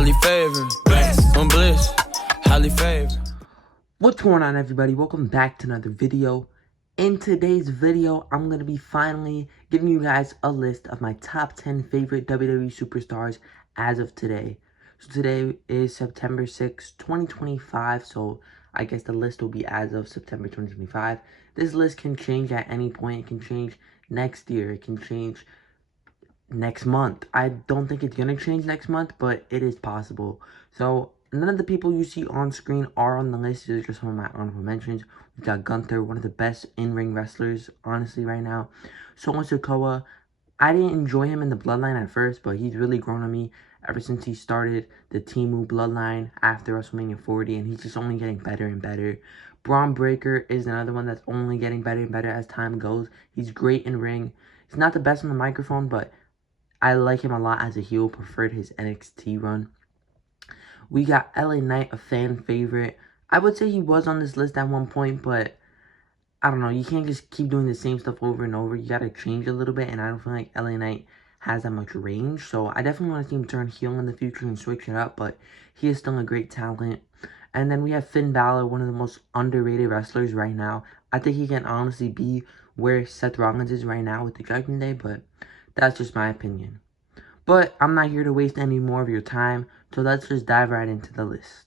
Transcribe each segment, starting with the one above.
highly favored. I'm bliss, highly favored. What's going on, everybody? Welcome back to another video. In today's video, I'm going to be finally giving you guys a list of my top 10 favorite WWE superstars as of today. So today is September 6th, 2025, so I guess the list will be as of September 2025. This list can change at any point. It can change next year. It can change next month. I don't think it's going to change next month, but it is possible. So none of the people you see on screen are on the list. These are just some of my honorable mentions. We got Gunther, one of the best in-ring wrestlers, honestly, right now. Solo Sikoa, I didn't enjoy him in the Bloodline at first, but he's really grown on me ever since he started the Timu Bloodline after WrestleMania 40, and he's just only getting better and better. Braun Breaker is another one that's only getting better and better as time goes. He's great in ring. He's not the best on the microphone, but I like him a lot as a heel. Preferred his NXT run. We got LA Knight, a fan favorite. I would say he was on this list at one point, but I don't know. You can't just keep doing the same stuff over and over. You got to change a little bit, and I don't feel like LA Knight has that much range. So I definitely want to see him turn heel in the future and switch it up, but he is still a great talent. And then we have Finn Balor, one of the most underrated wrestlers right now. I think he can honestly be where Seth Rollins is right now with the Judgment Day, but that's just my opinion. But I'm not here to waste any more of your time, so let's just dive right into the list.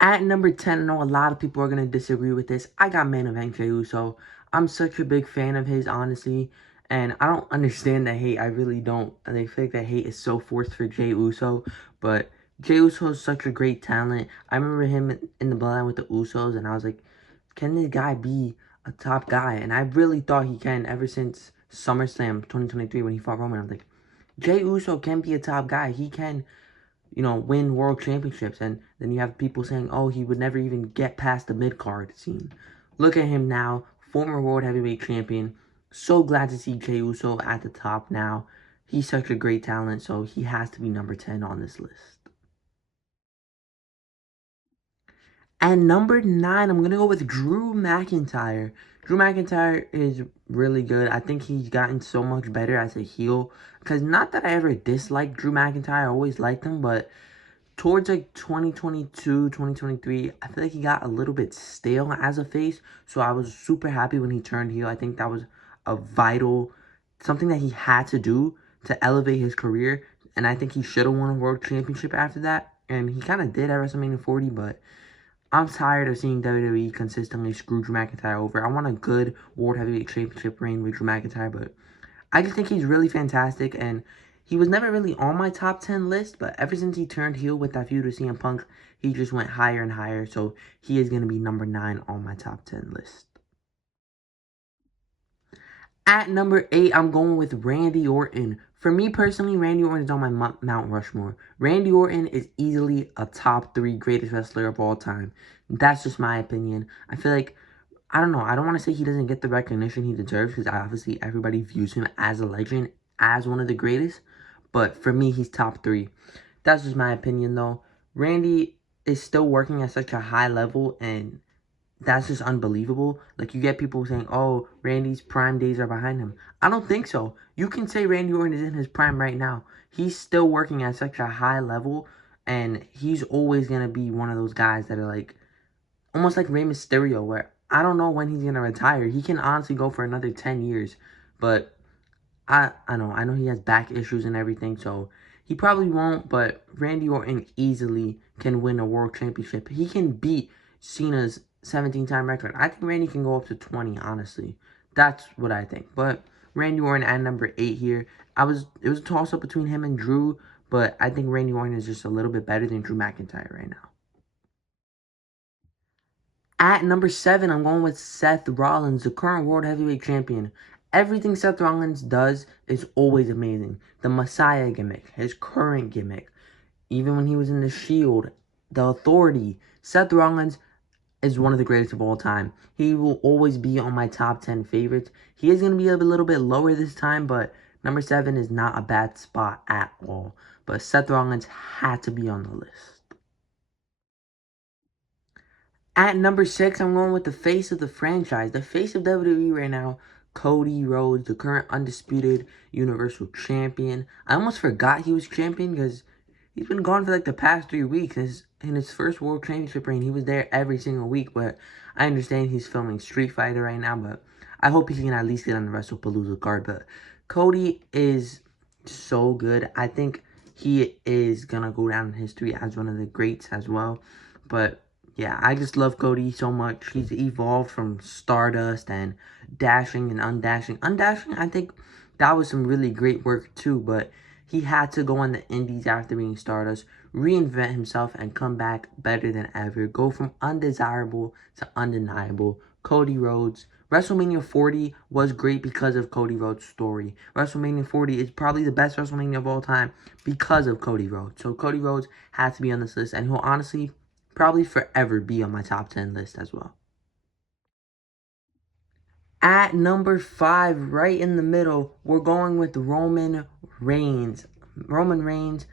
At number 10, I know a lot of people are going to disagree with this. I got Main Event Jey Uso. I'm such a big fan of his, honestly, and I don't understand the hate. I really don't. I feel like the hate is so forced for Jey Uso, but Jey Uso is such a great talent. I remember him in the Bloodline with the Usos, and I was like, can this guy be a top guy? And I really thought he can ever since SummerSlam 2023 when he fought Roman. I was like, Jey Uso can be a top guy. He can, win world championships. And then you have people saying, oh, he would never even get past the mid-card scene. Look at him now, former world heavyweight champion. So glad to see Jey Uso at the top now. He's such a great talent, so he has to be number 10 on this list. And number 9, I'm going to go with Drew McIntyre. Drew McIntyre is really good. I think he's gotten so much better as a heel. Because not that I ever disliked Drew McIntyre. I always liked him. But towards like 2022, 2023, I feel like he got a little bit stale as a face. So I was super happy when he turned heel. I think that was a vital, something that he had to do to elevate his career. And I think he should have won a world championship after that. And he kind of did at WrestleMania 40, but I'm tired of seeing WWE consistently screw Drew McIntyre over. I want a good World Heavyweight Championship reign with Drew McIntyre, but I just think he's really fantastic, and he was never really on my top 10 list, but ever since he turned heel with that feud with CM Punk, he just went higher and higher, so he is going to be number 9 on my top 10 list. At number 8, I'm going with Randy Orton. For me personally, Randy Orton is on my Mount Rushmore. Randy Orton is easily a top 3 greatest wrestler of all time. That's just my opinion. I feel like, I don't know, I don't want to say he doesn't get the recognition he deserves, because obviously everybody views him as a legend, as one of the greatest. But for me, he's top 3. That's just my opinion, though. Randy is still working at such a high level, and that's just unbelievable. Like, you get people saying, oh, Randy's prime days are behind him. I don't think so. You can say Randy Orton is in his prime right now. He's still working at such a high level, and he's always going to be one of those guys that are like, almost like Rey Mysterio, where I don't know when he's going to retire. He can honestly go for another 10 years, but I know he has back issues and everything, so he probably won't, but Randy Orton easily can win a world championship. He can beat Cena's 17-time record. I think Randy can go up to 20, honestly. That's what I think. But Randy Orton at number 8 here. It was a toss-up between him and Drew, but I think Randy Orton is just a little bit better than Drew McIntyre right now. At number 7, I'm going with Seth Rollins, the current World Heavyweight Champion. Everything Seth Rollins does is always amazing. The Messiah gimmick, his current gimmick, even when he was in the Shield, the Authority. Seth Rollins is one of the greatest of all time. He will always be on my top 10 favorites. He is going to be a little bit lower this time, but number 7 is not a bad spot at all. But Seth Rollins had to be on the list. At number 6, I'm going with the face of the franchise, the face of WWE right now, Cody Rhodes, the current undisputed Universal Champion. I almost forgot he was champion because he's been gone for like the past 3 weeks. In his first World Championship reign, he was there every single week. But I understand he's filming Street Fighter right now, but I hope he can at least get on the WrestlePalooza card. But Cody is so good. I think he is going to go down in history as one of the greats as well. But yeah, I just love Cody so much. He's evolved from Stardust and dashing and undashing. Undashing, I think that was some really great work too, but he had to go on the indies after being Stardust, reinvent himself, and come back better than ever. Go from undesirable to undeniable. Cody Rhodes. WrestleMania 40 was great because of Cody Rhodes' story. WrestleMania 40 is probably the best WrestleMania of all time because of Cody Rhodes. So Cody Rhodes has to be on this list, and he'll honestly probably forever be on my top 10 list as well. At number 5, right in the middle, we're going with Roman Reigns. Roman Reigns,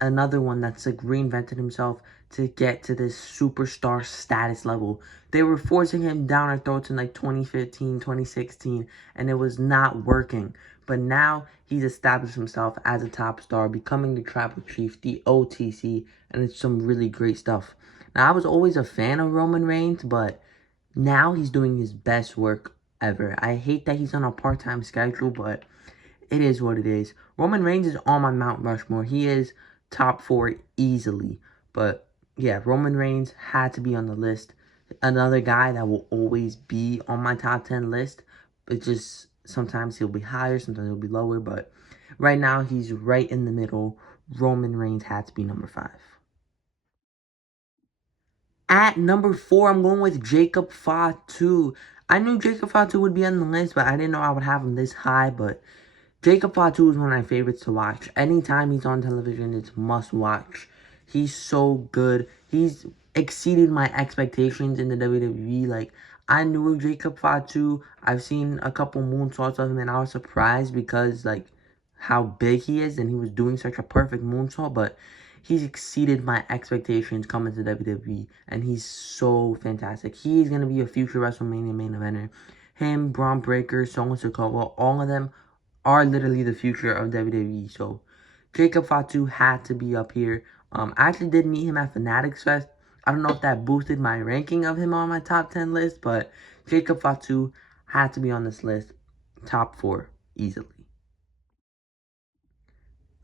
another one that's like reinvented himself to get to this superstar status level. They were forcing him down our throats in like 2015, 2016, and it was not working. But now he's established himself as a top star, becoming the Tribal Chief, the OTC, and it's some really great stuff. Now, I was always a fan of Roman Reigns, but now he's doing his best work ever. I hate that he's on a part-time schedule, but it is what it is. Roman Reigns is on my Mount Rushmore. He is top 4 easily. But yeah, Roman Reigns had to be on the list. Another guy that will always be on my top 10 list. It just, sometimes he'll be higher, sometimes he'll be lower. But right now, he's right in the middle. Roman Reigns had to be number 5. At number 4, I'm going with Jacob Fatu. I knew Jacob Fatu would be on the list, but I didn't know I would have him this high. But Jacob Fatu is one of my favorites to watch. Anytime he's on television, it's must watch. He's so good. He's exceeded my expectations in the WWE. Like, I knew of Jacob Fatu. I've seen a couple moonsaults of him, and I was surprised because, like, how big he is, and he was doing such a perfect moonsault, but he's exceeded my expectations coming to WWE, and he's so fantastic. He's going to be a future WrestleMania main eventer. Him, Braun Breaker, Solo Sikoa, all of them are literally the future of WWE. So Jacob Fatu had to be up here. I actually did meet him at Fanatics Fest. I don't know if that boosted my ranking of him on my top 10 list, but Jacob Fatu had to be on this list. Top 4, easily.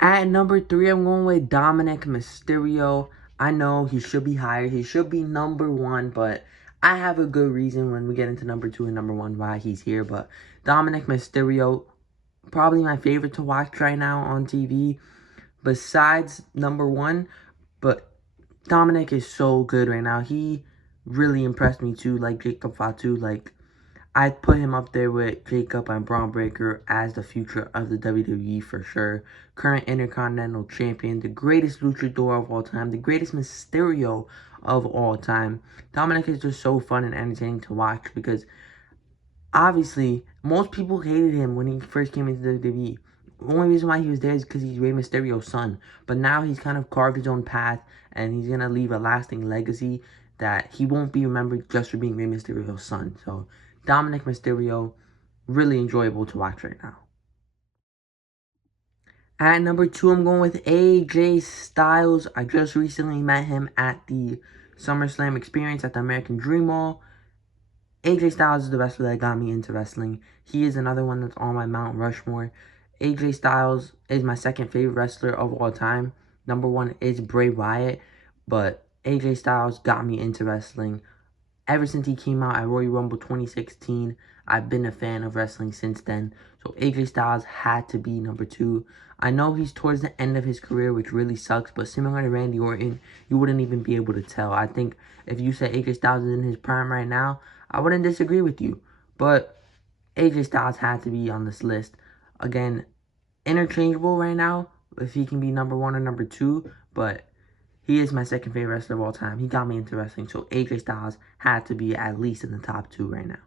At number 3, I'm going with Dominic Mysterio. I know he should be higher. He should be number 1, but I have a good reason when we get into number 2 and number 1 why he's here. But Dominic Mysterio, probably my favorite to watch right now on TV, besides number 1. But Dominic is so good right now. He really impressed me too, like Jacob Fatu. Like, I'd put him up there with Jacob and Braun Breaker as the future of the WWE for sure. Current Intercontinental Champion, the greatest luchador of all time, the greatest Mysterio of all time. Dominic is just so fun and entertaining to watch because obviously most people hated him when he first came into the WWE. The only reason why he was there is because he's Rey Mysterio's son. But now he's kind of carved his own path, and he's going to leave a lasting legacy that he won't be remembered just for being Rey Mysterio's son. So Dominic Mysterio, really enjoyable to watch right now. At number 2, I'm going with AJ Styles. I just recently met him at the SummerSlam experience at the American Dream Mall. AJ Styles is the wrestler that got me into wrestling. He is another one that's on my Mount Rushmore. AJ Styles is my second favorite wrestler of all time. Number 1 is Bray Wyatt, but AJ Styles got me into wrestling. Ever since he came out at Royal Rumble 2016, I've been a fan of wrestling since then. So AJ Styles had to be number 2. I know he's towards the end of his career, which really sucks, but similar to Randy Orton, you wouldn't even be able to tell. I think if you said AJ Styles is in his prime right now, I wouldn't disagree with you. But AJ Styles had to be on this list. Again, interchangeable right now, if he can be number 1 or number 2, but he is my second favorite wrestler of all time. He got me into wrestling, so AJ Styles had to be at least in the top 2 right now.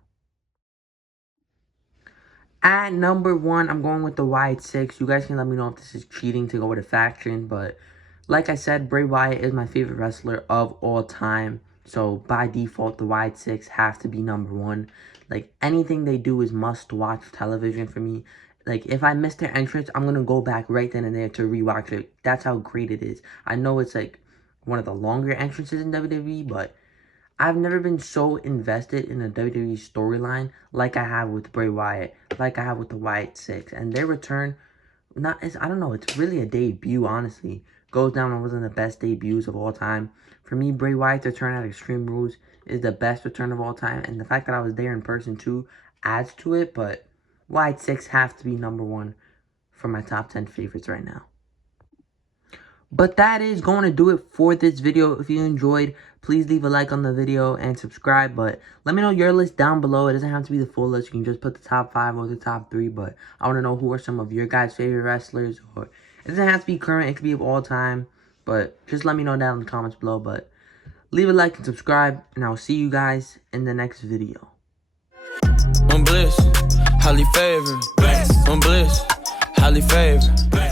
At number 1, I'm going with the Wyatt 6. You guys can let me know if this is cheating to go with a faction, but like I said, Bray Wyatt is my favorite wrestler of all time. So by default, the Wyatt 6 has to be number 1. Like, anything they do is must-watch television for me. Like, if I miss their entrance, I'm gonna go back right then and there to rewatch it. That's how great it is. I know it's, like, one of the longer entrances in WWE, but I've never been so invested in a WWE storyline like I have with Bray Wyatt, like I have with the Wyatt Six. And their return, I don't know, it's really a debut, honestly. Goes down as one of the best debuts of all time. For me, Bray Wyatt's return at Extreme Rules is the best return of all time. And the fact that I was there in person, too, adds to it. But Wyatt Six have to be #1 for my top 10 favorites right now. But that is going to do it for this video. If you enjoyed, please leave a like on the video and subscribe. But let me know your list down below. It doesn't have to be the full list. You can just put the top 5 or the top 3. But I want to know who are some of your guys' favorite wrestlers. Or it doesn't have to be current. It could be of all time. But just let me know down in the comments below. But leave a like and subscribe. And I'll see you guys in the next video. I'm bliss, highly favored. I'm bliss, highly favored.